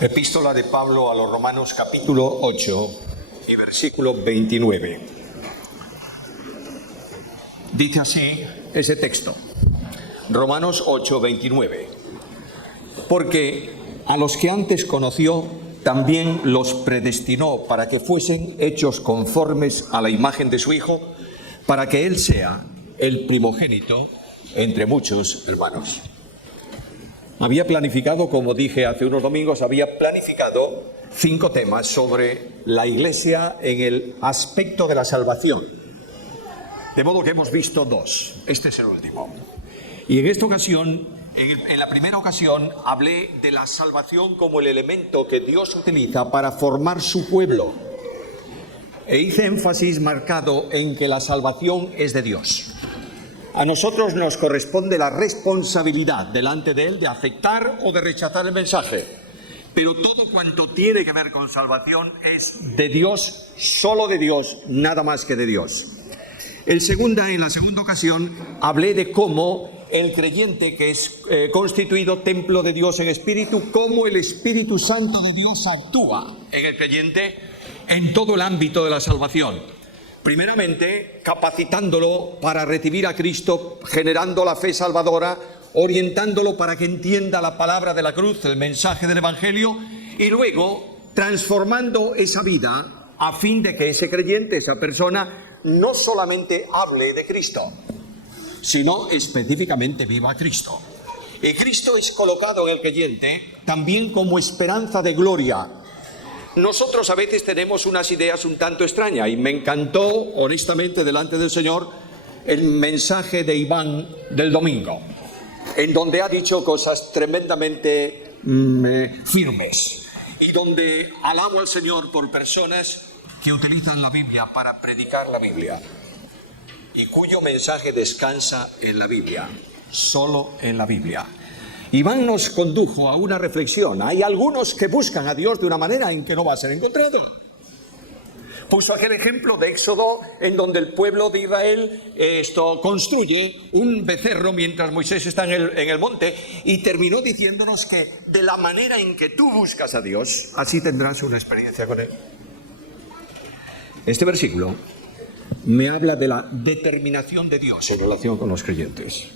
Epístola de Pablo a los Romanos, capítulo 8 y versículo 29. Dice así ese texto, Romanos 8, 29. Porque a los que antes conoció, también los predestinó para que fuesen hechos conformes a la imagen de su Hijo, para que Él sea el primogénito entre muchos hermanos. Había planificado, como dije hace unos domingos, había planificado 5 temas sobre la Iglesia en el aspecto de la salvación. De modo que hemos visto 2. Este es el último. Y en esta ocasión, en la primera ocasión, hablé de la salvación como el elemento que Dios utiliza para formar su pueblo. E hice énfasis marcado en que la salvación es de Dios. A nosotros nos corresponde la responsabilidad delante de Él de aceptar o de rechazar el mensaje. Pero todo cuanto tiene que ver con salvación es de Dios, solo de Dios, nada más que de Dios. En la segunda ocasión, hablé de cómo el creyente que es constituido templo de Dios en espíritu, cómo el Espíritu Santo de Dios actúa en el creyente en todo el ámbito de la salvación. Primeramente, capacitándolo para recibir a Cristo, generando la fe salvadora, orientándolo para que entienda la palabra de la cruz, el mensaje del Evangelio, y luego transformando esa vida a fin de que ese creyente, esa persona, no solamente hable de Cristo, sino específicamente viva a Cristo. Y Cristo es colocado en el creyente también como esperanza de gloria. Nosotros a veces tenemos unas ideas un tanto extrañas y me encantó, honestamente, delante del Señor, el mensaje de Iván del domingo, en donde ha dicho cosas tremendamente firmes y donde alabo al Señor por personas que utilizan la Biblia para predicar la Biblia y cuyo mensaje descansa en la Biblia, solo en la Biblia. Iván nos condujo a una reflexión. Hay algunos que buscan a Dios de una manera en que no va a ser encontrado. Puso aquel ejemplo de Éxodo en donde el pueblo de Israel construye un becerro mientras Moisés está en el monte, y terminó diciéndonos que de la manera en que tú buscas a Dios, así tendrás una experiencia con Él. Este versículo me habla de la determinación de Dios en relación con los creyentes.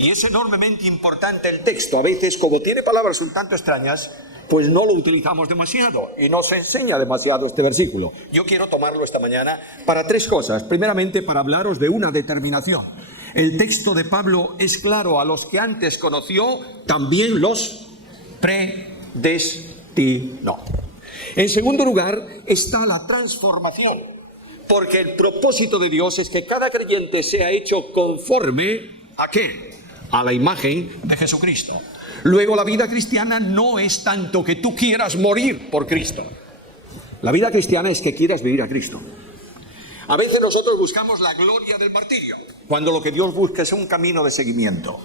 Y es enormemente importante el texto. A veces, como tiene palabras un tanto extrañas, pues no lo utilizamos demasiado y no se enseña demasiado este versículo. Yo quiero tomarlo esta mañana para 3 cosas. Primeramente, para hablaros de una determinación. El texto de Pablo es claro: a los que antes conoció, también los predestinó. En segundo lugar, está la transformación, porque el propósito de Dios es que cada creyente sea hecho conforme ¿a qué? A la imagen de Jesucristo. Luego, la vida cristiana no es tanto que tú quieras morir por Cristo. La vida cristiana es que quieras vivir a Cristo. A veces nosotros buscamos la gloria del martirio, cuando lo que Dios busca es un camino de seguimiento.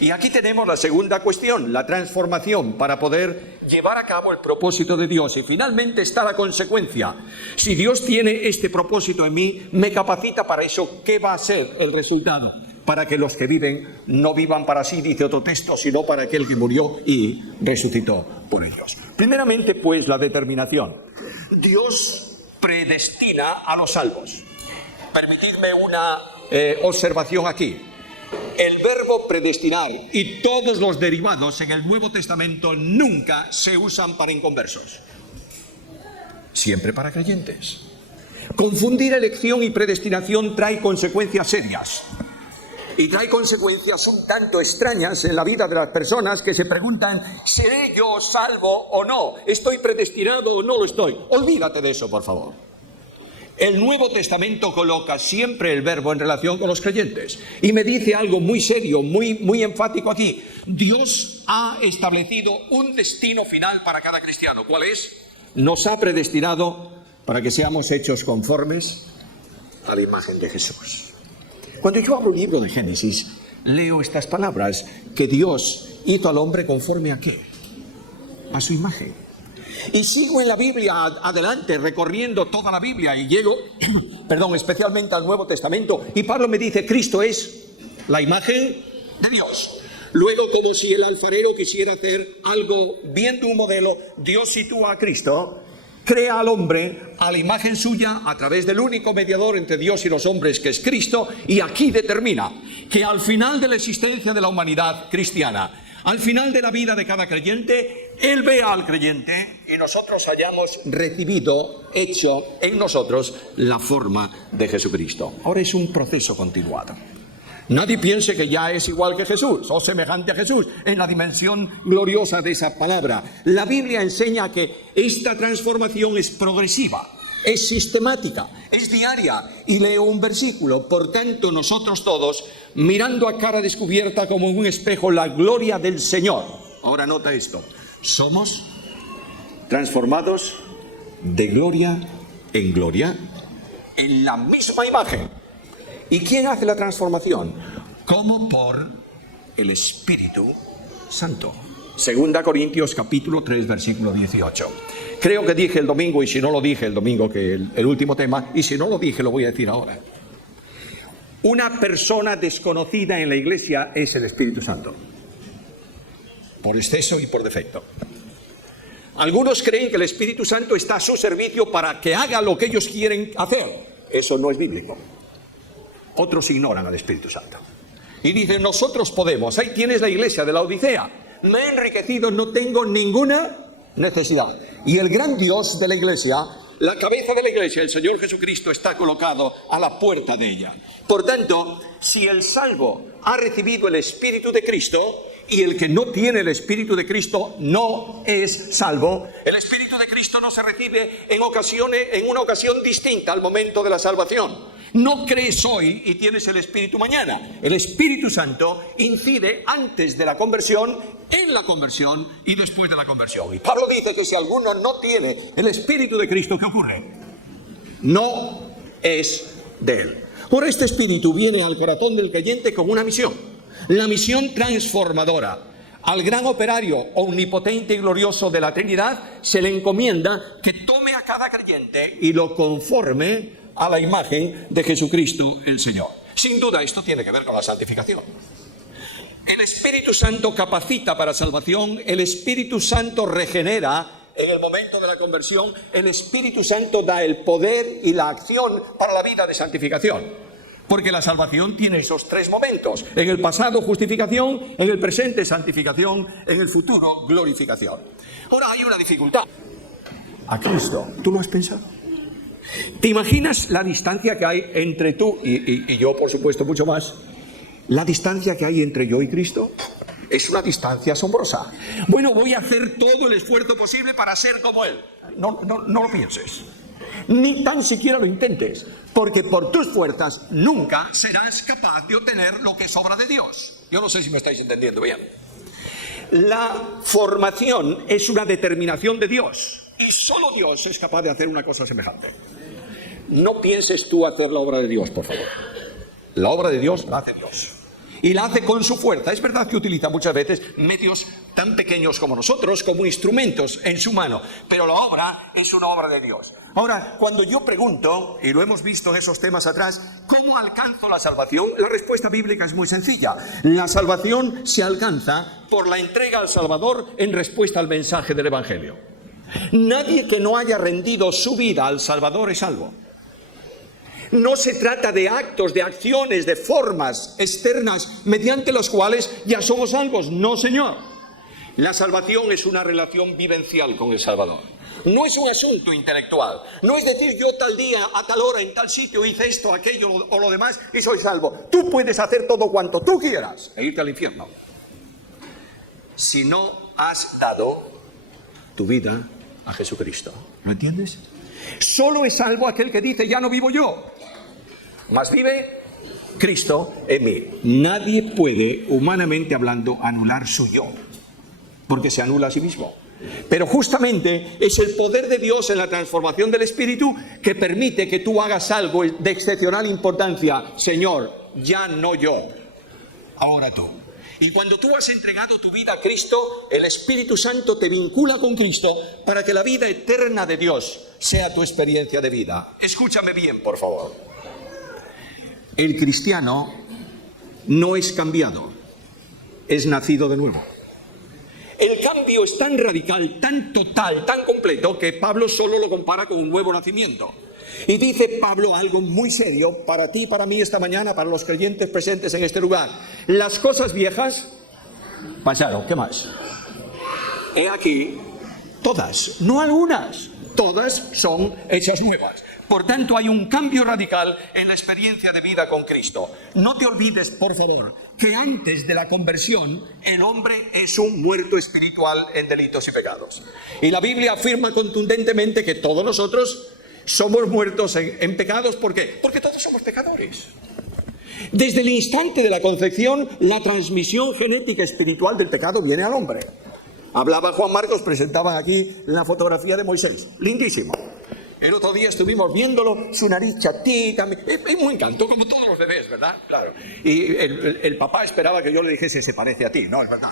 Y aquí tenemos la segunda cuestión, la transformación, para poder llevar a cabo el propósito de Dios. Y finalmente está la consecuencia. Si Dios tiene este propósito en mí, me capacita para eso. ¿Qué va a ser el resultado? Para que los que viven no vivan para sí, dice otro texto, sino para aquel que murió y resucitó por ellos. Primeramente, pues, la determinación. Dios predestina a los salvos. Permitidme una observación aquí. El verbo predestinar y todos los derivados en el Nuevo Testamento nunca se usan para inconversos. Siempre para creyentes. Confundir elección y predestinación trae consecuencias serias. Y trae consecuencias un tanto extrañas en la vida de las personas que se preguntan: ¿seré yo salvo o no? ¿Estoy predestinado o no lo estoy? Olvídate de eso, por favor. El Nuevo Testamento coloca siempre el verbo en relación con los creyentes. Y me dice algo muy serio, muy enfático aquí. Dios ha establecido un destino final para cada cristiano. ¿Cuál es? Nos ha predestinado para que seamos hechos conformes a la imagen de Jesús. Cuando yo abro el libro de Génesis, leo estas palabras, que Dios hizo al hombre conforme ¿a qué? A su imagen. Y sigo en la Biblia adelante, recorriendo toda la Biblia, y llego, especialmente al Nuevo Testamento, y Pablo me dice: Cristo es la imagen de Dios. Luego, como si el alfarero quisiera hacer algo viendo un modelo, Dios sitúa a Cristo, crea al hombre a la imagen suya a través del único mediador entre Dios y los hombres, que es Cristo, y aquí determina que al final de la existencia de la humanidad cristiana, al final de la vida de cada creyente, Él ve al creyente y nosotros hayamos recibido, hecho en nosotros, la forma de Jesucristo. Ahora es un proceso continuado. Nadie piense que ya es igual que Jesús o semejante a Jesús en la dimensión gloriosa de esa palabra. La Biblia enseña que esta transformación es progresiva, es sistemática, es diaria. Y leo un versículo: por tanto nosotros todos, mirando a cara descubierta como en un espejo la gloria del Señor. Ahora nota esto: somos transformados de gloria en gloria en la misma imagen. ¿Y quién hace la transformación? Como por el Espíritu Santo. 2 Corintios capítulo 3, versículo 18. Creo que dije el domingo, y si no lo dije el domingo, que el último tema, y si no lo dije lo voy a decir ahora. Una persona desconocida en la iglesia es el Espíritu Santo, por exceso y por defecto. Algunos creen que el Espíritu Santo está a su servicio para que haga lo que ellos quieren hacer. Eso no es bíblico. Otros ignoran al Espíritu Santo y dicen: nosotros podemos. Ahí tienes la iglesia de la Odisea. Me he enriquecido, no tengo ninguna necesidad. Y el gran Dios de la iglesia, la cabeza de la iglesia, el Señor Jesucristo, está colocado a la puerta de ella. Por tanto, si el salvo ha recibido el Espíritu de Cristo, y el que no tiene el Espíritu de Cristo no es salvo. El Espíritu de Cristo no se recibe en una ocasión distinta al momento de la salvación. No crees hoy y tienes el Espíritu mañana. El Espíritu Santo incide antes de la conversión, en la conversión y después de la conversión. Y Pablo dice que si alguno no tiene el Espíritu de Cristo, ¿qué ocurre? No es de Él. Por este Espíritu viene al corazón del creyente con una misión. La misión transformadora. Al gran operario omnipotente y glorioso de la Trinidad se le encomienda que tome a cada creyente y lo conforme a la imagen de Jesucristo el Señor. Sin duda esto tiene que ver con la santificación. El Espíritu Santo capacita para salvación, el Espíritu Santo regenera en el momento de la conversión, el Espíritu Santo da el poder y la acción para la vida de santificación. Porque la salvación tiene esos tres momentos: en el pasado justificación, en el presente santificación, en el futuro glorificación. Ahora hay una dificultad. A Cristo, ¿tú lo has pensado? ¿Te imaginas la distancia que hay entre tú y yo, por supuesto, mucho más? La distancia que hay entre yo y Cristo es una distancia asombrosa. Bueno, voy a hacer todo el esfuerzo posible para ser como Él. No lo pienses. Ni tan siquiera lo intentes, porque por tus fuerzas nunca serás capaz de obtener lo que es obra de Dios. Yo no sé si me estáis entendiendo bien. La formación es una determinación de Dios, y solo Dios es capaz de hacer una cosa semejante. No pienses tú hacer la obra de Dios, por favor. La obra de Dios la hace Dios. Y la hace con su fuerza. Es verdad que utiliza muchas veces medios tan pequeños como nosotros, como instrumentos en su mano, pero la obra es una obra de Dios. Ahora, cuando yo pregunto, y lo hemos visto en esos temas atrás, ¿cómo alcanzo la salvación? La respuesta bíblica es muy sencilla. La salvación se alcanza por la entrega al Salvador en respuesta al mensaje del Evangelio. Nadie que no haya rendido su vida al Salvador es salvo. No se trata de actos, de acciones, de formas externas mediante las cuales ya somos salvos. No, señor. La salvación es una relación vivencial con el Salvador. No es un asunto intelectual. No es decir, yo tal día, a tal hora, en tal sitio hice esto, aquello o lo demás y soy salvo. Tú puedes hacer todo cuanto tú quieras e irte al infierno. Si no has dado tu vida a Jesucristo. ¿Lo entiendes? Solo es salvo aquel que dice: ya no vivo yo, mas vive Cristo en mí. Nadie puede, humanamente hablando, anular su yo, porque se anula a sí mismo. Pero justamente es el poder de Dios en la transformación del Espíritu que permite que tú hagas algo de excepcional importancia. Señor, ya no yo, ahora tú. Y cuando tú has entregado tu vida a Cristo, el Espíritu Santo te vincula con Cristo para que la vida eterna de Dios sea tu experiencia de vida. Escúchame bien, por favor. El cristiano no es cambiado. es nacido de nuevo. El cambio es tan radical, tan total, tan completo, que Pablo solo lo compara con un nuevo nacimiento. Y dice Pablo algo muy serio para ti y para mí esta mañana, para los creyentes presentes en este lugar. Las cosas viejas pasaron. ¿Qué más? He aquí, todas, no algunas, todas son hechas nuevas. Por tanto, hay un cambio radical en la experiencia de vida con Cristo. No te olvides, por favor, que antes de la conversión, el hombre es un muerto espiritual en delitos y pecados. Y la Biblia afirma contundentemente que todos nosotros somos muertos en pecados. ¿Por qué? Porque todos somos pecadores. Desde el instante de la concepción, la transmisión genética espiritual del pecado viene al hombre. Hablaba Juan Marcos, presentaban aquí la fotografía de Moisés. Lindísimo. El otro día estuvimos viéndolo, su nariz chatita, es muy encanto, como todos los bebés, ¿verdad? Claro. Y el papá esperaba que yo le dijese, se parece a ti, no, es verdad.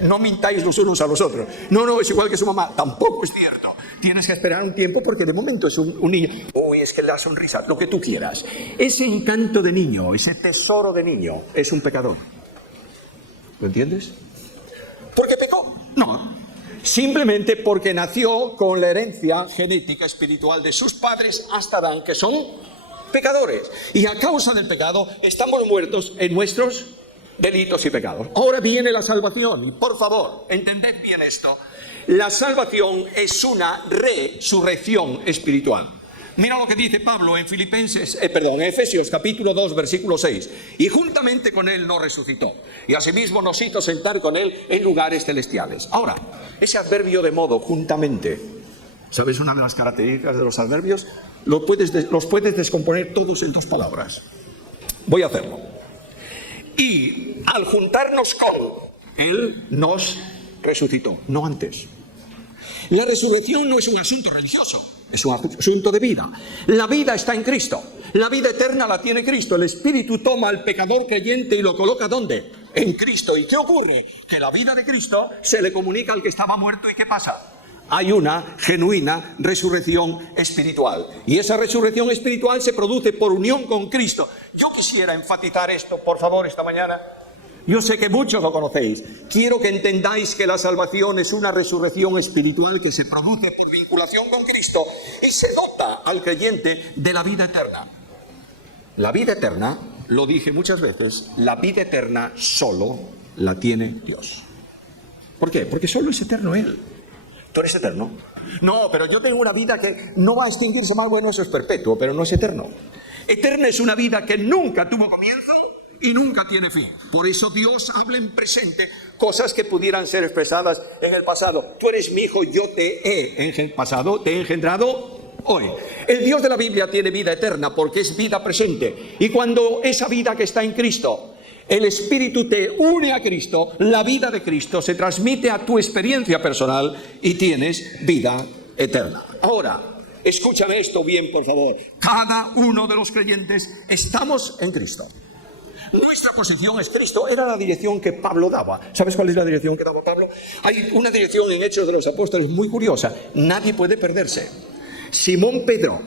No mintáis los unos a los otros. No, es igual que su mamá, tampoco es cierto. Tienes que esperar un tiempo porque de momento es un niño. Uy, es que la sonrisa, lo que tú quieras. Ese encanto de niño, ese tesoro de niño, es un pecador. ¿Lo entiendes? ¿Por qué pecó? No. Simplemente porque nació con la herencia genética espiritual de sus padres hasta Adán, que son pecadores. Y a causa del pecado estamos muertos en nuestros delitos y pecados. Ahora viene la salvación. Y por favor, entended bien esto. La salvación es una resurrección espiritual. Mira lo que dice Pablo en Efesios capítulo 2, versículo 6. Y juntamente con él nos resucitó. Y asimismo nos hizo sentar con él en lugares celestiales. Ahora, ese adverbio de modo, juntamente, ¿sabes una de las características de los adverbios? Los puedes descomponer todos en dos palabras. Voy a hacerlo. Y al juntarnos con él, nos resucitó, no antes. La resurrección no es un asunto religioso, es un asunto de vida. La vida está en Cristo. La vida eterna la tiene Cristo. El Espíritu toma al pecador creyente y lo coloca ¿dónde? En Cristo. ¿Y qué ocurre? Que la vida de Cristo se le comunica al que estaba muerto. ¿Y qué pasa? Hay una genuina resurrección espiritual. Y esa resurrección espiritual se produce por unión con Cristo. Yo quisiera enfatizar esto, por favor, esta mañana. Yo sé que muchos lo conocéis. Quiero que entendáis que la salvación es una resurrección espiritual que se produce por vinculación con Cristo y se dota al creyente de la vida eterna. La vida eterna, lo dije muchas veces, la vida eterna solo la tiene Dios. ¿Por qué? Porque solo es eterno Él. ¿Tú eres eterno? No, pero yo tengo una vida que no va a extinguirse más. Bueno, eso es perpetuo, pero no es eterno. Eterna es una vida que nunca tuvo comienzo y nunca tiene fin. Por eso Dios habla en presente cosas que pudieran ser expresadas en el pasado. Tú eres mi hijo, yo te he engendrado hoy. El Dios de la Biblia tiene vida eterna porque es vida presente. Y cuando esa vida que está en Cristo, el Espíritu te une a Cristo, la vida de Cristo se transmite a tu experiencia personal y tienes vida eterna. Ahora, escúchame esto bien, por favor. Cada uno de los creyentes estamos en Cristo. Nuestra posición es Cristo. Era la dirección que Pablo daba. ¿Sabes cuál es la dirección que daba Pablo? Hay una dirección en Hechos de los Apóstoles muy curiosa. Nadie puede perderse. Simón Pedro,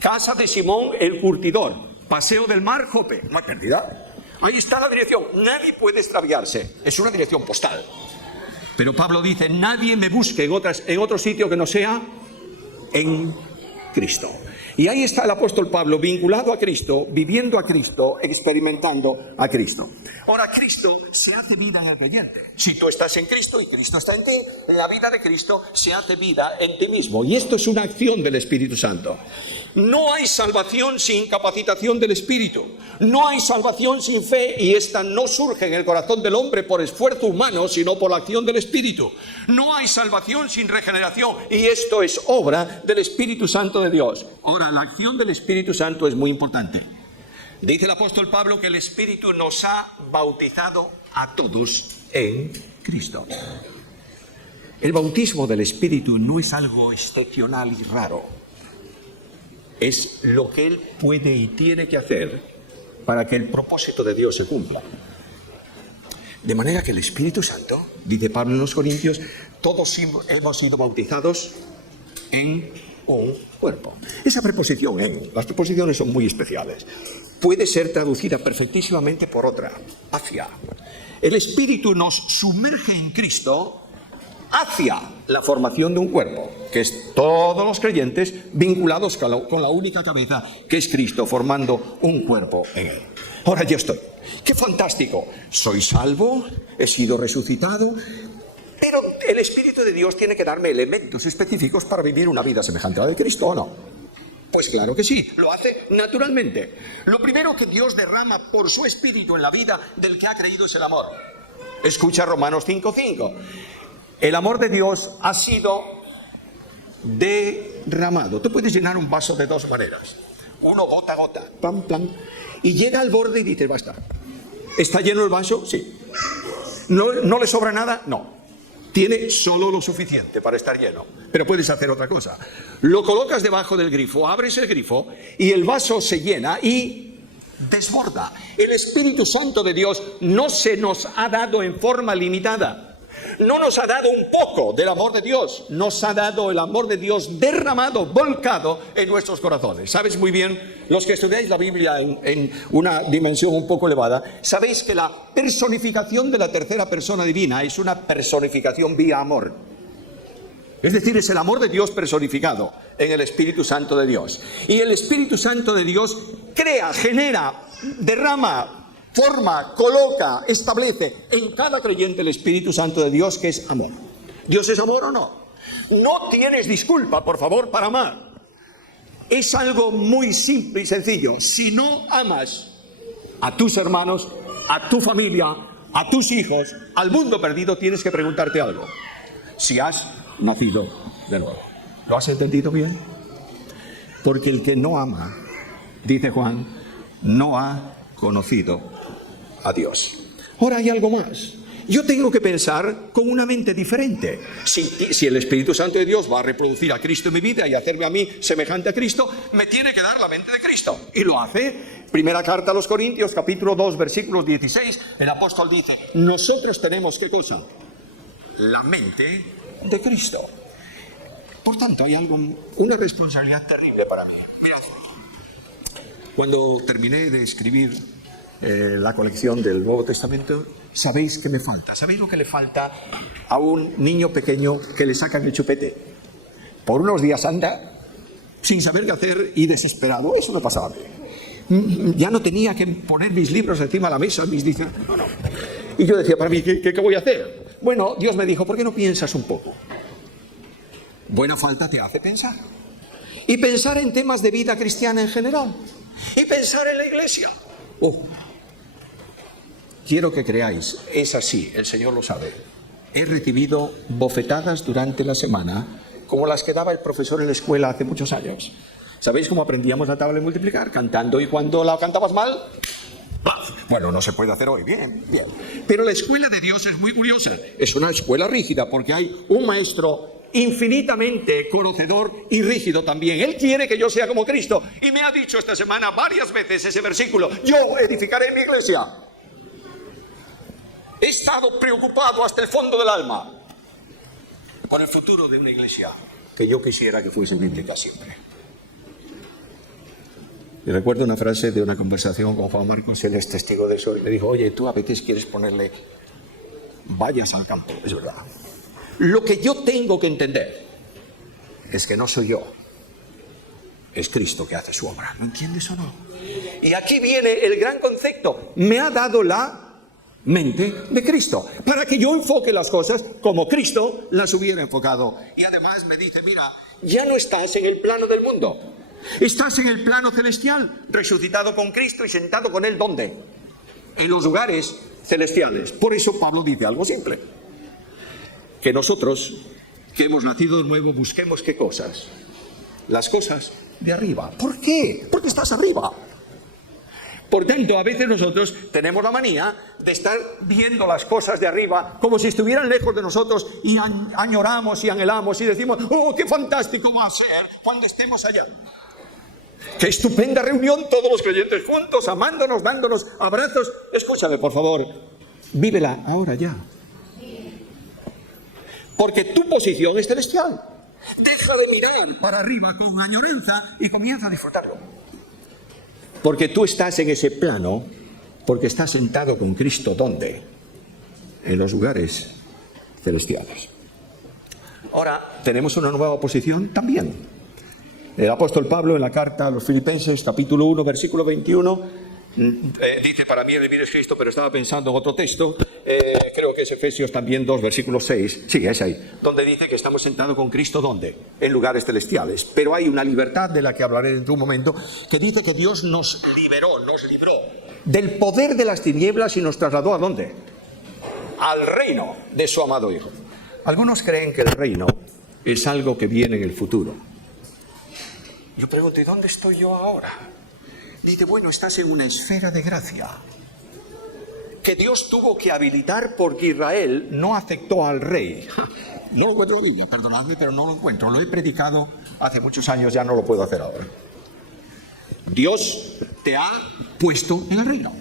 casa de Simón el curtidor, paseo del mar, Jope. No hay pérdida. Ahí está la dirección. Nadie puede extraviarse. Es una dirección postal. Pero Pablo dice, nadie me busque en otro sitio que no sea en Cristo. Y ahí está el apóstol Pablo, vinculado a Cristo, viviendo a Cristo, experimentando a Cristo. Ahora, Cristo se hace vida en el creyente. Si tú estás en Cristo y Cristo está en ti, la vida de Cristo se hace vida en ti mismo. Y esto es una acción del Espíritu Santo. No hay salvación sin capacitación del Espíritu. No hay salvación sin fe, y esta no surge en el corazón del hombre por esfuerzo humano, sino por la acción del Espíritu. No hay salvación sin regeneración, y esto es obra del Espíritu Santo de Dios. Ahora, la acción del Espíritu Santo es muy importante. Dice el apóstol Pablo que el Espíritu nos ha bautizado a todos en Cristo. El bautismo del Espíritu no es algo excepcional y raro. Es lo que Él puede y tiene que hacer para que el propósito de Dios se cumpla. De manera que el Espíritu Santo, dice Pablo en los Corintios, todos hemos sido bautizados en un cuerpo. Esa preposición en, las preposiciones son muy especiales, puede ser traducida perfectísimamente por otra, hacia. El Espíritu nos sumerge en Cristo hacia la formación de un cuerpo, que es todos los creyentes vinculados con la única cabeza, que es Cristo, formando un cuerpo en Él. Ahora ya estoy. ¡Qué fantástico! Soy salvo, he sido resucitado, pero el Espíritu de Dios tiene que darme elementos específicos para vivir una vida semejante a la de Cristo, ¿o no? Pues claro que sí, lo hace naturalmente. Lo primero que Dios derrama por su Espíritu en la vida del que ha creído es el amor. Escucha Romanos 5:5. El amor de Dios ha sido derramado. Tú puedes llenar un vaso de dos maneras. Uno gota a gota, pam, pam, y llega al borde y dices, basta. ¿Está lleno el vaso? Sí. ¿No le sobra nada? No. Tiene solo lo suficiente para estar lleno. Pero puedes hacer otra cosa. Lo colocas debajo del grifo, abres el grifo y el vaso se llena y desborda. El Espíritu Santo de Dios no se nos ha dado en forma limitada. No nos ha dado un poco del amor de Dios, nos ha dado el amor de Dios derramado, volcado en nuestros corazones. Sabes muy bien, los que estudiáis la Biblia en una dimensión un poco elevada, sabéis que la personificación de la tercera persona divina es una personificación vía amor. Es decir, es el amor de Dios personificado en el Espíritu Santo de Dios. Y el Espíritu Santo de Dios crea, genera, derrama, forma, coloca, establece en cada creyente el Espíritu Santo de Dios, que es amor. ¿Dios es amor o no? No tienes disculpa, por favor, para amar. Es algo muy simple y sencillo. Si no amas a tus hermanos, a tu familia, a tus hijos, al mundo perdido, tienes que preguntarte algo. Si has nacido de nuevo. ¿Lo has entendido bien? Porque el que no ama, dice Juan, no ha conocido a Dios. Ahora hay algo más. Yo tengo que pensar con una mente diferente. Si el Espíritu Santo de Dios va a reproducir a Cristo en mi vida y hacerme a mí semejante a Cristo, me tiene que dar la mente de Cristo. Y lo hace. Primera carta a los Corintios, capítulo 2, versículos 16. El apóstol dice, nosotros tenemos, ¿qué cosa? La mente de Cristo. Por tanto, hay una responsabilidad terrible para mí. Mirad, cuando terminé de escribir la colección del Nuevo Testamento, ¿sabéis qué me falta? ¿Sabéis lo que le falta a un niño pequeño que le sacan el chupete? Por unos días anda sin saber qué hacer y desesperado. Eso me pasaba a mí. Ya no tenía que poner mis libros encima de la mesa, mis diccionarios. No. Y yo decía, para mí, ¿qué voy a hacer? Bueno, Dios me dijo, ¿por qué no piensas un poco? Buena falta te hace pensar. Y pensar en temas de vida cristiana en general. Y pensar en la iglesia. Quiero que creáis, es así, el Señor lo sabe. He recibido bofetadas durante la semana, como las que daba el profesor en la escuela hace muchos años. ¿Sabéis cómo aprendíamos la tabla de multiplicar? Cantando, y cuando la cantabas mal, ¡paf! Bueno, no se puede hacer hoy, bien. Pero la escuela de Dios es muy curiosa. Es una escuela rígida porque hay un maestro infinitamente conocedor y rígido también. Él quiere que yo sea como Cristo. Y me ha dicho esta semana varias veces ese versículo. Yo edificaré mi iglesia. He estado preocupado hasta el fondo del alma por el futuro de una iglesia que yo quisiera que fuese bíblica siempre. Y recuerdo una frase de una conversación con Juan Marcos, él es testigo de eso, y me dijo, oye, tú a veces quieres ponerle vayas al campo. Es verdad. Lo que yo tengo que entender es que no soy yo, es Cristo que hace su obra. ¿No entiendes o no? Y aquí viene el gran concepto. Me ha dado la mente de Cristo, para que yo enfoque las cosas como Cristo las hubiera enfocado. Y además me dice, mira, ya no estás en el plano del mundo, estás en el plano celestial, resucitado con Cristo y sentado con Él, ¿dónde? En los lugares celestiales. Por eso Pablo dice algo simple, que nosotros, que hemos nacido de nuevo, busquemos ¿qué cosas? Las cosas de arriba. ¿Por qué? Porque estás arriba. Por tanto, a veces nosotros tenemos la manía de estar viendo las cosas de arriba como si estuvieran lejos de nosotros y añoramos y anhelamos y decimos, ¡oh, qué fantástico va a ser cuando estemos allá! ¡Qué estupenda reunión, todos los creyentes juntos, amándonos, dándonos abrazos! Escúchame, por favor, vívela ahora ya. Porque tu posición es celestial. Deja de mirar para arriba con añoranza y comienza a disfrutarlo. Porque tú estás en ese plano, porque estás sentado con Cristo, ¿dónde? En los lugares celestiales. Ahora, tenemos una nueva posición también. El apóstol Pablo en la carta a los Filipenses, capítulo 1, versículo 21, dice, para mí el vivir es Cristo, pero estaba pensando en otro texto, creo que es Efesios también 2, versículo 6, sí, es ahí, donde dice que estamos sentados con Cristo, ¿dónde? En lugares celestiales. Pero hay una libertad de la que hablaré en un momento, que dice que Dios nos libró del poder de las tinieblas y nos trasladó ¿a dónde? Al reino de su amado Hijo. Algunos creen que el reino es algo que viene en el futuro. Yo pregunto, ¿y dónde estoy yo ahora? Dice, bueno, estás en una esfera de gracia que Dios tuvo que habilitar porque Israel no aceptó al rey. No lo encuentro en la Biblia, perdonadme, pero no lo encuentro. Lo he predicado hace muchos años, ya no lo puedo hacer ahora. Dios te ha puesto en el reino.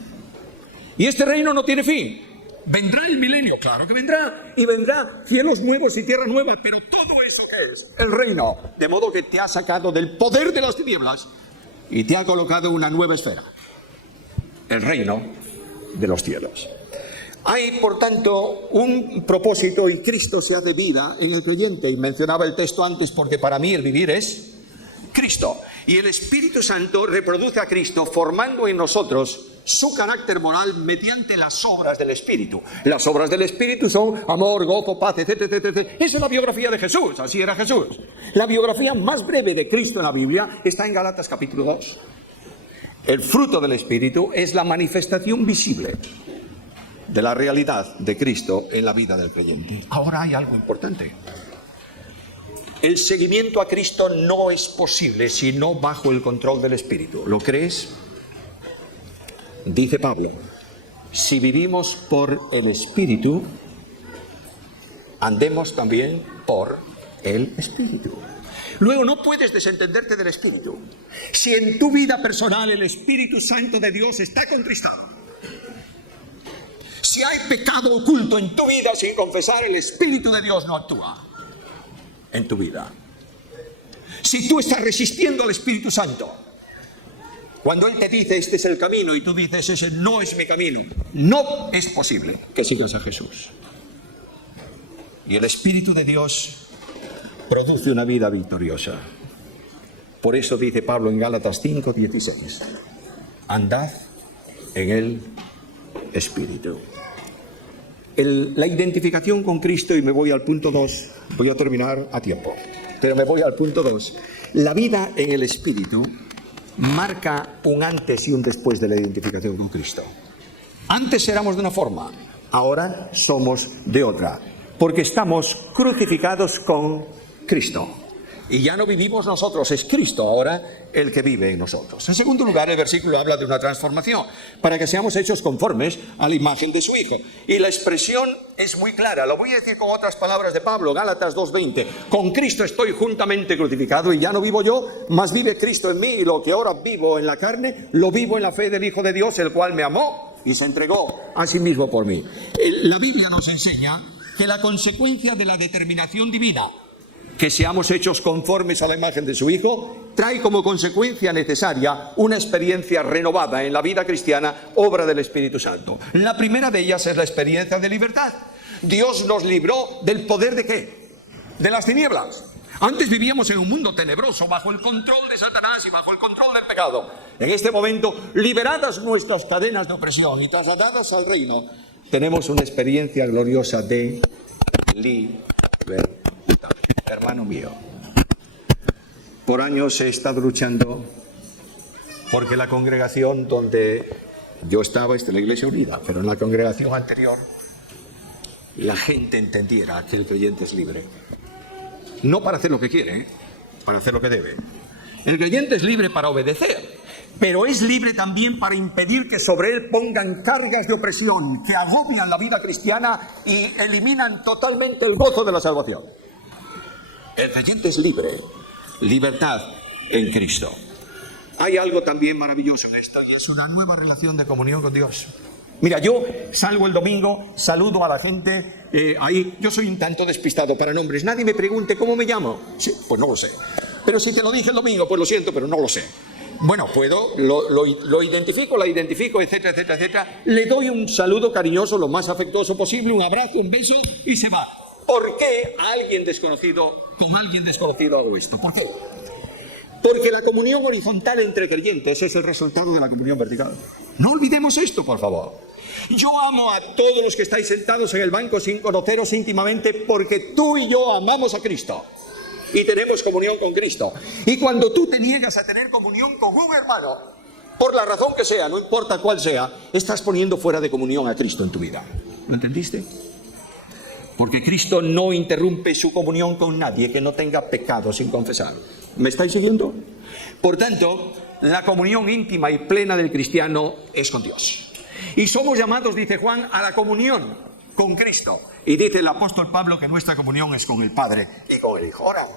Y este reino no tiene fin. Vendrá el milenio, claro que vendrá. Y vendrá cielos nuevos y tierra nueva. Pero todo eso que es el reino. De modo que te ha sacado del poder de las tinieblas y te ha colocado en una nueva esfera, el reino de los cielos. Hay, por tanto, un propósito y Cristo se hace vida en el creyente. Y mencionaba el texto antes porque para mí el vivir es Cristo. Y el Espíritu Santo reproduce a Cristo formando en nosotros su carácter moral mediante las obras del Espíritu. Las obras del Espíritu son amor, gozo, paz, etcétera, etcétera. Esa es la biografía de Jesús, así era Jesús. La biografía más breve de Cristo en la Biblia está en Gálatas capítulo 2. El fruto del Espíritu es la manifestación visible de la realidad de Cristo en la vida del creyente. Ahora hay algo importante. El seguimiento a Cristo no es posible sino bajo el control del Espíritu. ¿Lo crees? Dice Pablo, si vivimos por el Espíritu, andemos también por el Espíritu. Luego no puedes desentenderte del Espíritu. Si en tu vida personal el Espíritu Santo de Dios está contristado, si hay pecado oculto en tu vida sin confesar, el Espíritu de Dios no actúa en tu vida. Si tú estás resistiendo al Espíritu Santo, cuando Él te dice este es el camino y tú dices ese no es mi camino, no es posible que sigas a Jesús. Y el Espíritu de Dios produce una vida victoriosa. Por eso dice Pablo en Gálatas 5:16, andad en el Espíritu. La identificación con Cristo, y me voy al punto 2, voy a terminar a tiempo, pero me voy al punto 2. La vida en el Espíritu marca un antes y un después de la identificación con Cristo. Antes éramos de una forma, ahora somos de otra, porque estamos crucificados con Cristo. Y ya no vivimos nosotros, es Cristo ahora el que vive en nosotros. En segundo lugar, el versículo habla de una transformación, para que seamos hechos conformes a la imagen de su Hijo. Y la expresión es muy clara, lo voy a decir con otras palabras de Pablo, Gálatas 2:20. Con Cristo estoy juntamente crucificado y ya no vivo yo, mas vive Cristo en mí, y lo que ahora vivo en la carne, lo vivo en la fe del Hijo de Dios, el cual me amó y se entregó a sí mismo por mí. La Biblia nos enseña que la consecuencia de la determinación divina, que seamos hechos conformes a la imagen de su Hijo, trae como consecuencia necesaria una experiencia renovada en la vida cristiana, obra del Espíritu Santo. La primera de ellas es la experiencia de libertad. Dios nos libró del poder ¿de qué? De las tinieblas. Antes vivíamos en un mundo tenebroso, bajo el control de Satanás y bajo el control del pecado. En este momento, liberadas nuestras cadenas de opresión y trasladadas al reino, tenemos una experiencia gloriosa de libertad. Hermano mío, por años he estado luchando porque la congregación donde yo estaba, esta es la Iglesia Unida, pero en la congregación anterior, la gente entendiera que el creyente es libre. No para hacer lo que quiere, para hacer lo que debe. El creyente es libre para obedecer, pero es libre también para impedir que sobre él pongan cargas de opresión que agobian la vida cristiana y eliminan totalmente el gozo de la salvación. El creyente es libre, libertad en Cristo. Hay algo también maravilloso en esto y es una nueva relación de comunión con Dios. Mira, yo salgo el domingo, saludo a la gente, ahí, yo soy un tanto despistado para nombres. Nadie me pregunte cómo me llamo. Sí, pues no lo sé. Pero si te lo dije el domingo, pues lo siento, pero no lo sé. Bueno, puedo, lo identifico, la identifico, etcétera, etcétera, etcétera. Le doy un saludo cariñoso, lo más afectuoso posible, un abrazo, un beso y se va. ¿Por qué a alguien desconocido, con alguien desconocido hago esto? ¿Por qué? Porque la comunión horizontal entre creyentes es el resultado de la comunión vertical. No olvidemos esto, por favor. Yo amo a todos los que estáis sentados en el banco sin conoceros íntimamente, porque tú y yo amamos a Cristo y tenemos comunión con Cristo. Y cuando tú te niegas a tener comunión con un hermano, por la razón que sea, no importa cuál sea, estás poniendo fuera de comunión a Cristo en tu vida. ¿Lo entendiste? Porque Cristo no interrumpe su comunión con nadie que no tenga pecado sin confesar. ¿Me estáis siguiendo? Por tanto, la comunión íntima y plena del cristiano es con Dios. Y somos llamados, dice Juan, a la comunión con Cristo. Y dice el apóstol Pablo que nuestra comunión es con el Padre y con el Hijo. Ahora,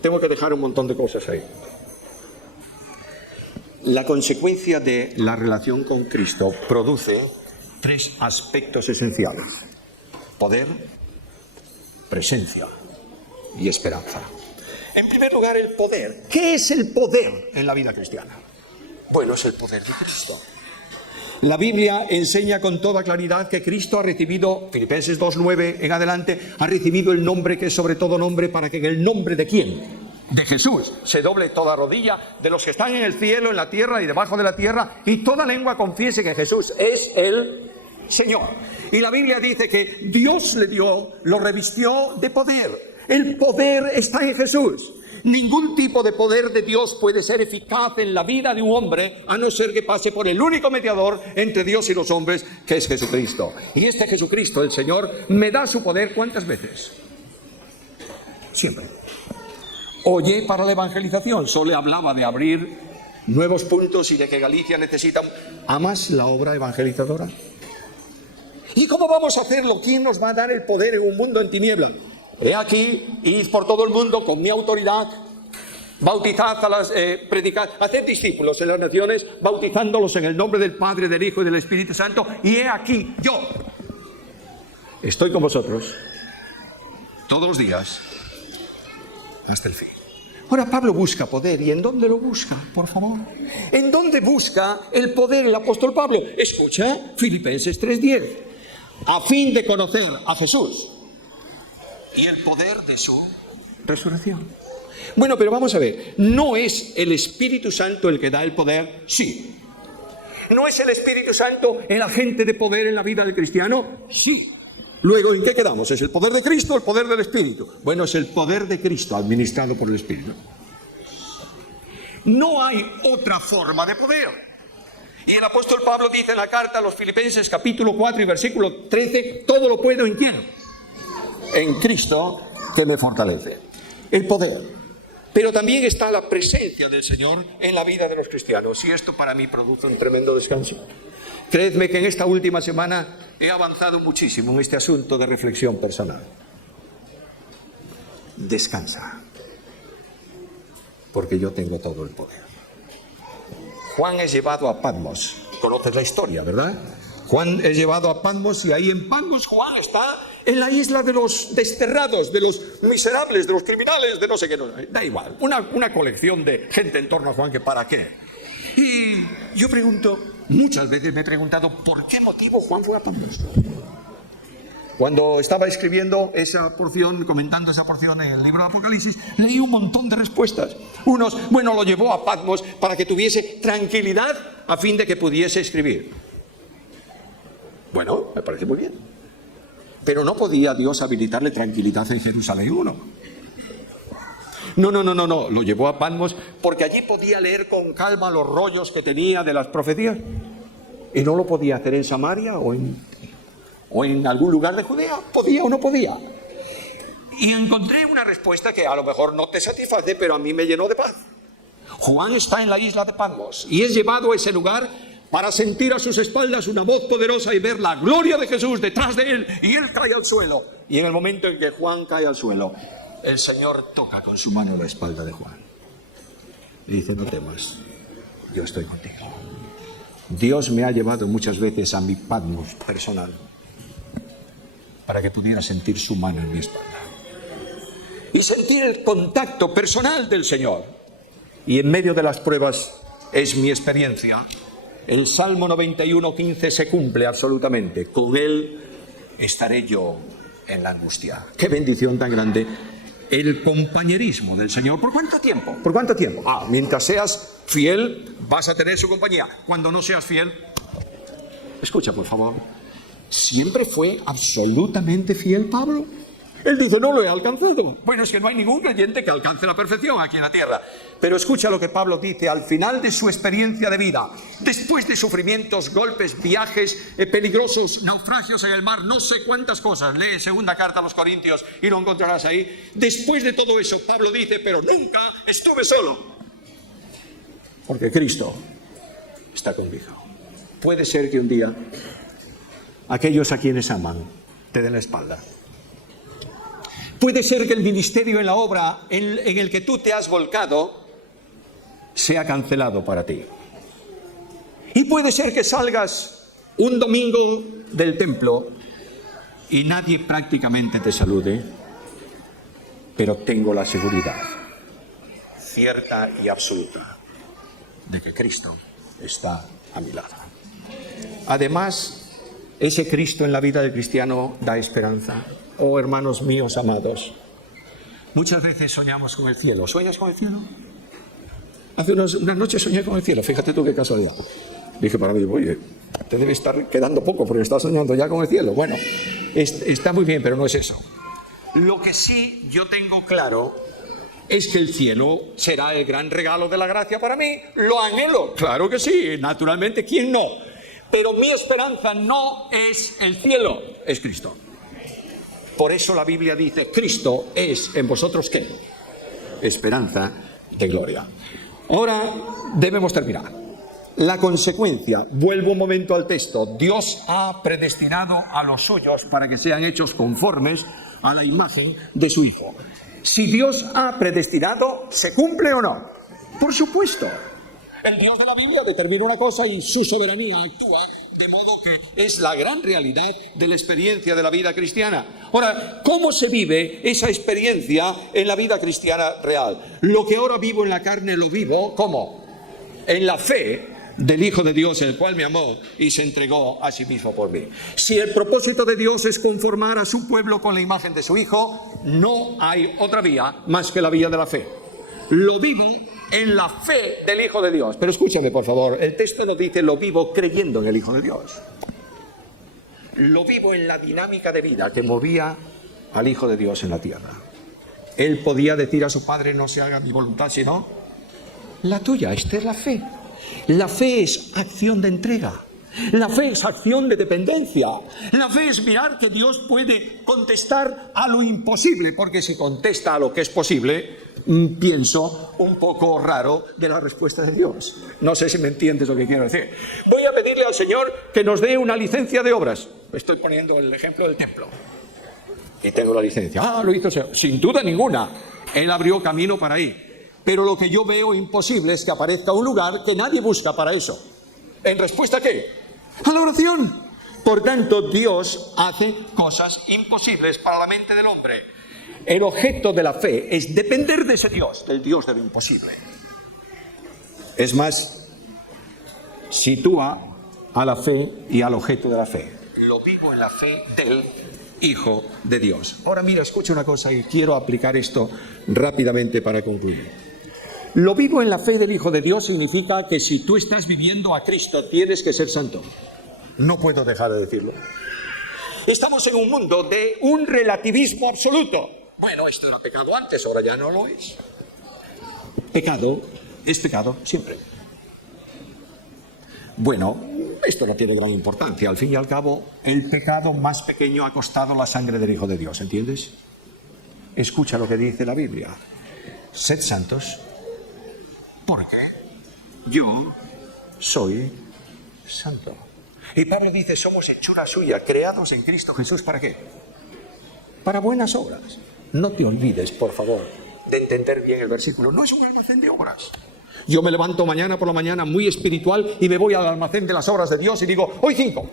tengo que dejar un montón de cosas ahí. La consecuencia de la relación con Cristo produce 3 aspectos esenciales: poder, presencia y esperanza. En primer lugar, el poder. ¿Qué es el poder en la vida cristiana? Bueno, es el poder de Cristo. La Biblia enseña con toda claridad que Cristo ha recibido, Filipenses 2:9 en adelante, ha recibido el nombre que es sobre todo nombre, para que en el nombre de ¿quién? De Jesús se doble toda rodilla de los que están en el cielo, en la tierra y debajo de la tierra, y toda lengua confiese que Jesús es el Señor. Y la Biblia dice que Dios le dio, lo revistió de poder. El poder está en Jesús. Ningún tipo de poder de Dios puede ser eficaz en la vida de un hombre a no ser que pase por el único mediador entre Dios y los hombres, que es Jesucristo. Y este Jesucristo, el Señor, me da su poder ¿cuántas veces? Siempre. Oye, para la evangelización, solo hablaba de abrir nuevos puntos y de que Galicia necesita. ¿Amas la obra evangelizadora? ¿Y cómo vamos a hacerlo? ¿Quién nos va a dar el poder en un mundo en tinieblas? He aquí, id por todo el mundo con mi autoridad, bautizad predicad, haced discípulos en las naciones, bautizándolos en el nombre del Padre, del Hijo y del Espíritu Santo, y he aquí, yo estoy con vosotros todos los días hasta el fin. Ahora Pablo busca poder, ¿y en dónde lo busca? Por favor, ¿en dónde busca el poder el apóstol Pablo? Escucha Filipenses 3:10, a fin de conocer a Jesús y el poder de su resurrección. Bueno, pero vamos a ver, ¿no es el Espíritu Santo el que da el poder? Sí. ¿No es el Espíritu Santo el agente de poder en la vida del cristiano? Sí. Luego, ¿en qué quedamos? ¿Es el poder de Cristo o el poder del Espíritu? Bueno, es el poder de Cristo administrado por el Espíritu. No hay otra forma de poder. Y el apóstol Pablo dice en la carta a los Filipenses capítulo 4 y versículo 13, todo lo puedo en ¿quién? En Cristo que me fortalece. El poder. Pero también está la presencia del Señor en la vida de los cristianos. Y esto para mí produce un tremendo descanso. Creedme que en esta última semana he avanzado muchísimo en este asunto de reflexión personal. Descansa. Porque yo tengo todo el poder. Juan es llevado a Patmos. Conoces la historia, ¿verdad? Juan es llevado a Patmos y ahí en Patmos Juan está en la isla de los desterrados, de los miserables, de los criminales, de no sé qué. No, da igual, una colección de gente en torno a Juan que para qué. Y yo pregunto, muchas veces me he preguntado, ¿por qué motivo Juan fue a Patmos? Cuando estaba escribiendo esa porción, comentando esa porción en el libro de Apocalipsis, leí un montón de respuestas. Unos, bueno, lo llevó a Patmos para que tuviese tranquilidad a fin de que pudiese escribir. Bueno, me parece muy bien. Pero no podía Dios habilitarle tranquilidad en Jerusalén 1. No, lo llevó a Patmos porque allí podía leer con calma los rollos que tenía de las profecías. Y no lo podía hacer en Samaria o en algún lugar de Judea. ¿Podía o no podía? Y encontré una respuesta que a lo mejor no te satisface, pero a mí me llenó de paz. Juan está en la isla de Patmos y es llevado a ese lugar para sentir a sus espaldas una voz poderosa y ver la gloria de Jesús detrás de él, y él cae al suelo. Y en el momento en que Juan cae al suelo, el Señor toca con su mano la espalda de Juan y dice, no temas, yo estoy contigo. Dios me ha llevado muchas veces a mi Patmos personal para que pudiera sentir su mano en mi espalda y sentir el contacto personal del Señor. Y en medio de las pruebas es mi experiencia. El Salmo 91:15 se cumple absolutamente. Con Él estaré yo en la angustia. ¡Qué bendición tan grande! El compañerismo del Señor. ¿Por cuánto tiempo? ¿Por cuánto tiempo? Mientras seas fiel, vas a tener su compañía. Cuando no seas fiel, escucha, por favor. ¿Siempre fue absolutamente fiel Pablo? Él dice, no lo he alcanzado. Bueno, es que no hay ningún creyente que alcance la perfección aquí en la tierra. Pero escucha lo que Pablo dice al final de su experiencia de vida. Después de sufrimientos, golpes, viajes peligrosos, naufragios en el mar, no sé cuántas cosas. Lee segunda carta a los Corintios y lo encontrarás ahí. Después de todo eso, Pablo dice, pero nunca estuve solo. Porque Cristo está conmigo. Puede ser que un día aquellos a quienes aman te den la espalda. Puede ser que el ministerio en la obra en el que tú te has volcado sea cancelado para ti. Y puede ser que salgas un domingo del templo y nadie prácticamente te salude, pero tengo la seguridad cierta y absoluta de que Cristo está a mi lado. Además, ese Cristo en la vida del cristiano da esperanza. Oh, hermanos míos amados, muchas veces soñamos con el cielo. ¿Sueñas con el cielo? Hace unas noches soñé con el cielo, fíjate tú qué casualidad. Dije para mí, oye, te debe estar quedando poco porque estás soñando ya con el cielo. Bueno, está muy bien, pero no es eso. Lo que sí yo tengo claro es que el cielo será el gran regalo de la gracia para mí. Lo anhelo, claro que sí, naturalmente, ¿quién no? Pero mi esperanza no es el cielo, es Cristo. Por eso la Biblia dice, Cristo es en vosotros, ¿qué? Esperanza de gloria. Ahora debemos terminar. La consecuencia, vuelvo un momento al texto, Dios ha predestinado a los suyos para que sean hechos conformes a la imagen de su Hijo. Si Dios ha predestinado, ¿se cumple o no? Por supuesto. El Dios de la Biblia determina una cosa y su soberanía actúa, de modo que es la gran realidad de la experiencia de la vida cristiana. Ahora, ¿cómo se vive esa experiencia en la vida cristiana real? Lo que ahora vivo en la carne lo vivo, ¿cómo? En la fe del Hijo de Dios, el cual me amó y se entregó a sí mismo por mí. Si el propósito de Dios es conformar a su pueblo con la imagen de su Hijo, no hay otra vía más que la vía de la fe. Lo vivo en la fe del Hijo de Dios. Pero escúchame, por favor, el texto nos dice lo vivo creyendo en el Hijo de Dios. Lo vivo en la dinámica de vida que movía al Hijo de Dios en la tierra. Él podía decir a su Padre, no se haga mi voluntad, sino la tuya. Esta es la fe. La fe es acción de entrega. La fe es acción de dependencia. La fe es mirar que Dios puede contestar a lo imposible, porque si contesta a lo que es posible, pienso un poco raro de la respuesta de Dios. No sé si me entiendes lo que quiero decir. Voy a pedirle al Señor que nos dé una licencia de obras. Estoy poniendo el ejemplo del templo. Y tengo la licencia. Lo hizo el Señor. Sin duda ninguna. Él abrió camino para ahí. Pero lo que yo veo imposible es que aparezca un lugar que nadie busca para eso. ¿En respuesta a qué? A la oración. Por tanto, Dios hace cosas imposibles para la mente del hombre. El objeto de la fe es depender de ese Dios, del Dios de lo imposible. Es más, sitúa a la fe y al objeto de la fe. Lo vivo en la fe del Hijo de Dios. Ahora mira, escucha una cosa y quiero aplicar esto rápidamente para concluir. Lo vivo en la fe del Hijo de Dios significa que si tú estás viviendo a Cristo tienes que ser santo. No puedo dejar de decirlo. Estamos en un mundo de un relativismo absoluto. Bueno, esto era pecado antes, ahora ya no lo es. Pecado es pecado siempre. Bueno, esto no tiene gran importancia. Al fin y al cabo, el pecado más pequeño ha costado la sangre del Hijo de Dios, ¿entiendes? Escucha lo que dice la Biblia. Sed santos, porque yo soy santo. Y Pablo dice, somos hechura suya, creados en Cristo Jesús, ¿para qué? Para buenas obras. No te olvides, por favor, de entender bien el versículo. No es un almacén de obras. Yo me levanto mañana por la mañana muy espiritual y me voy al almacén de las obras de Dios y digo, hoy 5,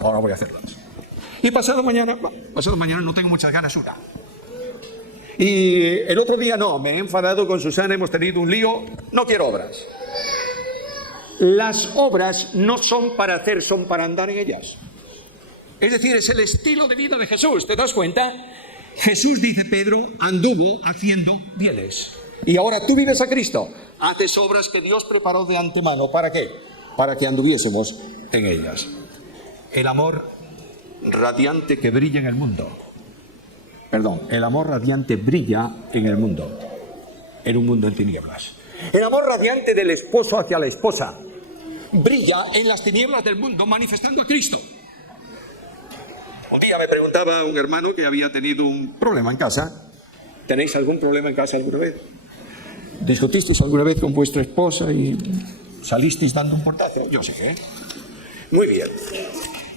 ahora voy a hacerlas. Y pasado mañana no tengo muchas ganas una. Y el otro día no, me he enfadado con Susana, hemos tenido un lío, no quiero obras. Las obras no son para hacer, son para andar en ellas. Es decir, es el estilo de vida de Jesús, ¿te das cuenta? Jesús, dice Pedro, anduvo haciendo bienes. Y ahora tú vives a Cristo. Haces obras que Dios preparó de antemano. ¿Para qué? Para que anduviésemos en ellas. El amor radiante que brilla en el mundo. El amor radiante brilla en el mundo. En un mundo en tinieblas. El amor radiante del esposo hacia la esposa brilla en las tinieblas del mundo manifestando a Cristo. Un día me preguntaba un hermano que había tenido un problema en casa. ¿Tenéis algún problema en casa alguna vez? ¿Discutisteis alguna vez con vuestra esposa y salisteis dando un portazo? Yo sé qué. Muy bien.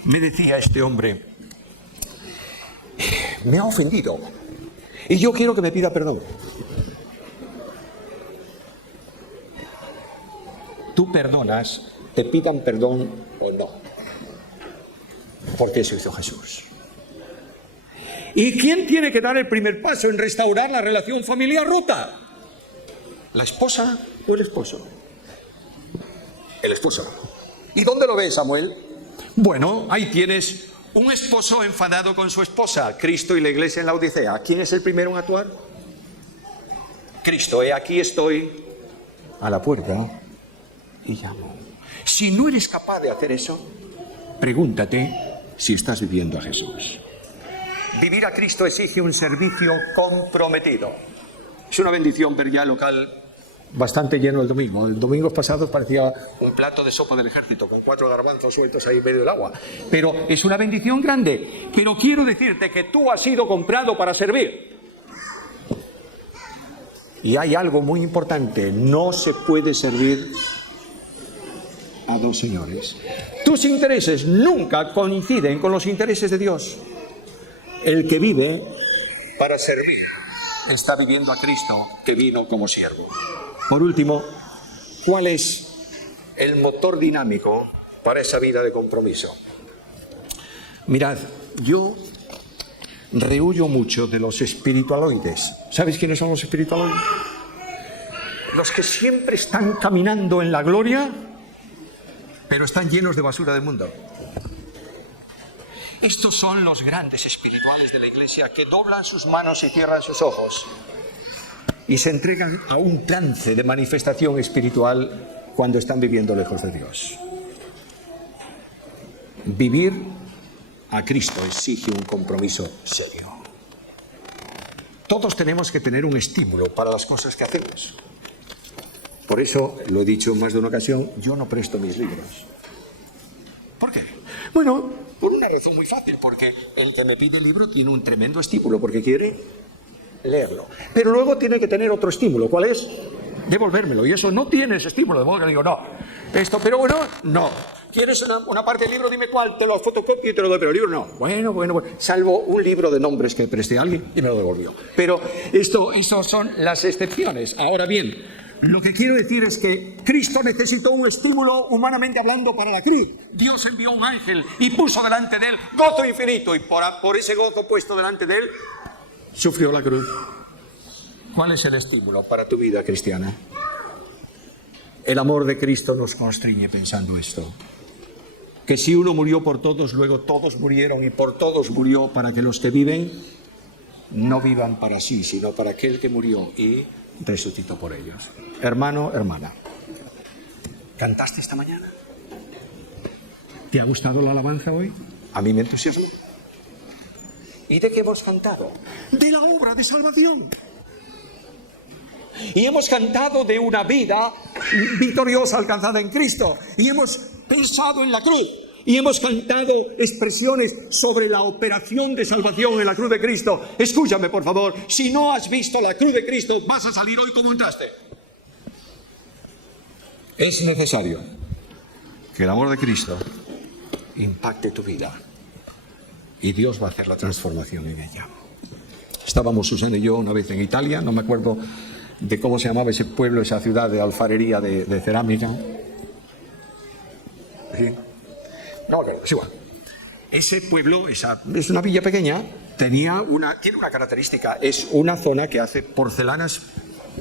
Me decía este hombre, me ha ofendido y yo quiero que me pida perdón. Tú perdonas, te pidan perdón o no. Porque eso hizo Jesús. ¿Y quién tiene que dar el primer paso en restaurar la relación familiar rota? ¿La esposa o el esposo? El esposo. ¿Y dónde lo ves, Samuel? Bueno, ahí tienes un esposo enfadado con su esposa, Cristo y la iglesia en la Odisea. ¿Quién es el primero en actuar? Cristo, aquí estoy a la puerta y llamo. Si no eres capaz de hacer eso, pregúntate si estás viviendo a Jesús. Vivir a Cristo exige un servicio comprometido. Es una bendición ver ya el local bastante lleno el domingo. El domingo pasado parecía un plato de sopa del ejército con 4 garbanzos sueltos ahí en medio del agua. Pero es una bendición grande. Pero quiero decirte que tú has sido comprado para servir. Y hay algo muy importante. No se puede servir a dos señores. Tus intereses nunca coinciden con los intereses de Dios. El que vive para servir está viviendo a Cristo, que vino como siervo. Por último, ¿cuál es el motor dinámico para esa vida de compromiso? Mirad, yo rehuyo mucho de los espiritualoides. ¿Sabéis quiénes son los espiritualoides? Los que siempre están caminando en la gloria, pero están llenos de basura del mundo. Estos son los grandes espirituales de la Iglesia que doblan sus manos y cierran sus ojos y se entregan a un trance de manifestación espiritual cuando están viviendo lejos de Dios. Vivir a Cristo exige un compromiso serio. Todos tenemos que tener un estímulo para las cosas que hacemos. Por eso, lo he dicho en más de una ocasión, yo no presto mis libros. ¿Por qué? Bueno, por una razón muy fácil, porque el que me pide el libro tiene un tremendo estímulo porque quiere leerlo. Pero luego tiene que tener otro estímulo. ¿Cuál es? Devolvérmelo. Y eso no tiene ese estímulo. De modo que digo, no. Esto, pero bueno, no. ¿Quieres una parte del libro? Dime cuál. Te lo fotocopio y te lo doy. Pero el libro no. Bueno. Salvo un libro de nombres que presté a alguien y me lo devolvió. Pero esto son las excepciones. Ahora bien, lo que quiero decir es que Cristo necesitó un estímulo humanamente hablando para la cruz. Dios envió un ángel y puso delante de él gozo infinito. Y por ese gozo puesto delante de él, sufrió la cruz. ¿Cuál es el estímulo para tu vida cristiana? El amor de Cristo nos constriñe pensando esto. Que si uno murió por todos, luego todos murieron y por todos murió para que los que viven no vivan para sí, sino para aquel que murió y resucitó por ellos. Hermano, hermana, ¿cantaste esta mañana? ¿Te ha gustado la alabanza hoy? A mí me entusiasmó. ¿Y de qué hemos cantado? De la obra de salvación. Y hemos cantado de una vida victoriosa alcanzada en Cristo. Y hemos pensado en la cruz. Y hemos cantado expresiones sobre la operación de salvación en la cruz de Cristo. Escúchame, por favor. Si no has visto la cruz de Cristo, vas a salir hoy como entraste. Es necesario que el amor de Cristo impacte tu vida. Y Dios va a hacer la transformación en ella. Estábamos Susana y yo una vez en Italia, no me acuerdo de cómo se llamaba ese pueblo, esa ciudad de alfarería de cerámica. ¿Sí? No, claro, es igual. Ese pueblo, es una villa pequeña, tiene una característica, es una zona que hace porcelanas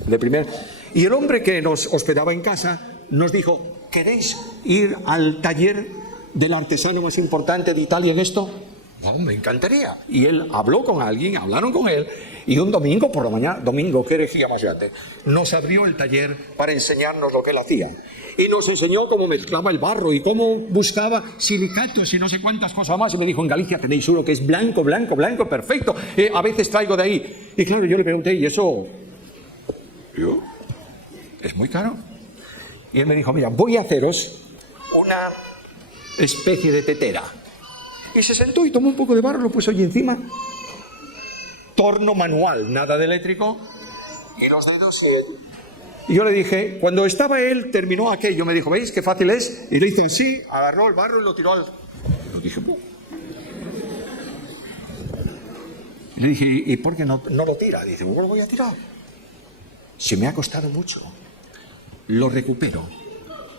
de primer. Y el hombre que nos hospedaba en casa nos dijo: ¿queréis ir al taller del artesano más importante de Italia en esto? No, me encantaría. Y él habló con alguien, hablaron con él, y un domingo por la mañana, domingo, qué herejía más grande, nos abrió el taller para enseñarnos lo que él hacía. Y nos enseñó cómo mezclaba el barro y cómo buscaba silicatos y no sé cuántas cosas más. Y me dijo: en Galicia tenéis uno que es blanco, blanco, blanco, perfecto. A veces traigo de ahí. Y claro, yo le pregunté: ¿y eso? Yo, ¿es muy caro? Y él me dijo: mira, voy a haceros una especie de tetera. Y se sentó y tomó un poco de barro, lo puso allí encima. Torno manual, nada de eléctrico. Y los dedos. Y yo le dije, cuando estaba él, terminó aquello, me dijo: ¿veis qué fácil es? Y le hizo así, agarró el barro y lo tiró al... Lo dije, ¡pum! Y le dije: ¿y por qué no lo tira? Y dice: ¿cómo lo voy a tirar? Si me ha costado mucho. Lo recupero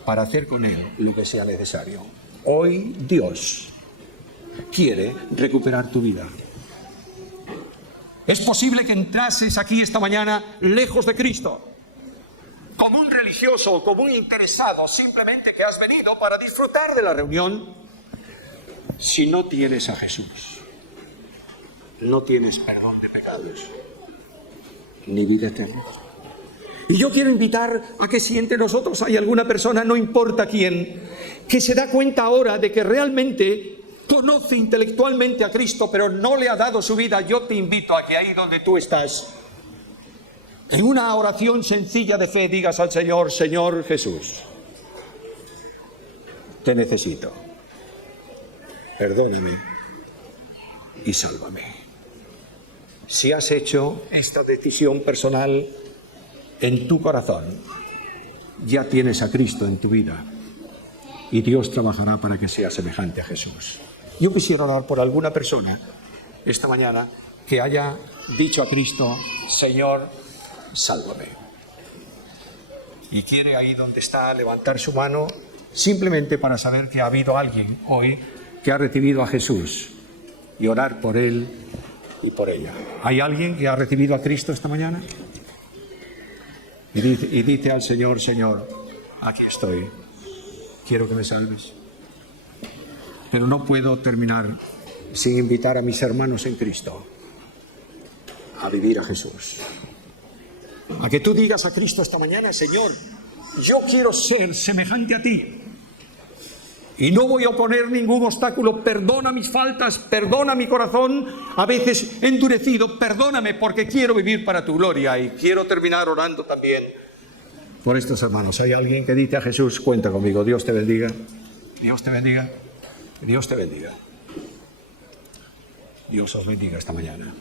para hacer con él lo que sea necesario. Hoy Dios quiere recuperar tu vida. Es posible que entrases aquí esta mañana lejos de Cristo, como un religioso, como un interesado, simplemente que has venido para disfrutar de la reunión. Si no tienes a Jesús, no tienes perdón de pecados, ni vida eterna. Y yo quiero invitar a que si entre nosotros hay alguna persona, no importa quién, que se da cuenta ahora de que realmente conoce intelectualmente a Cristo, pero no le ha dado su vida, yo te invito a que ahí donde tú estás, en una oración sencilla de fe, digas al Señor: Señor Jesús, te necesito, perdóname y sálvame. Si has hecho esta decisión personal en tu corazón, ya tienes a Cristo en tu vida y Dios trabajará para que sea semejante a Jesús. Yo quisiera orar por alguna persona esta mañana que haya dicho a Cristo: Señor, sálvame. Y quiere ahí donde está levantar su mano simplemente para saber que ha habido alguien hoy que ha recibido a Jesús y orar por él y por ella. ¿Hay alguien que ha recibido a Cristo esta mañana? Y dice al Señor: Señor, aquí estoy, quiero que me salves. Pero no puedo terminar sin invitar a mis hermanos en Cristo a vivir a Jesús. A que tú digas a Cristo esta mañana: Señor, yo quiero ser semejante a ti. Y no voy a poner ningún obstáculo. Perdona mis faltas, perdona mi corazón, a veces endurecido. Perdóname porque quiero vivir para tu gloria. Y quiero terminar orando también por estos hermanos. ¿Hay alguien que dice a Jesús? Cuenta conmigo. Dios te bendiga. Dios te bendiga. Dios te bendiga. Dios os bendiga esta mañana.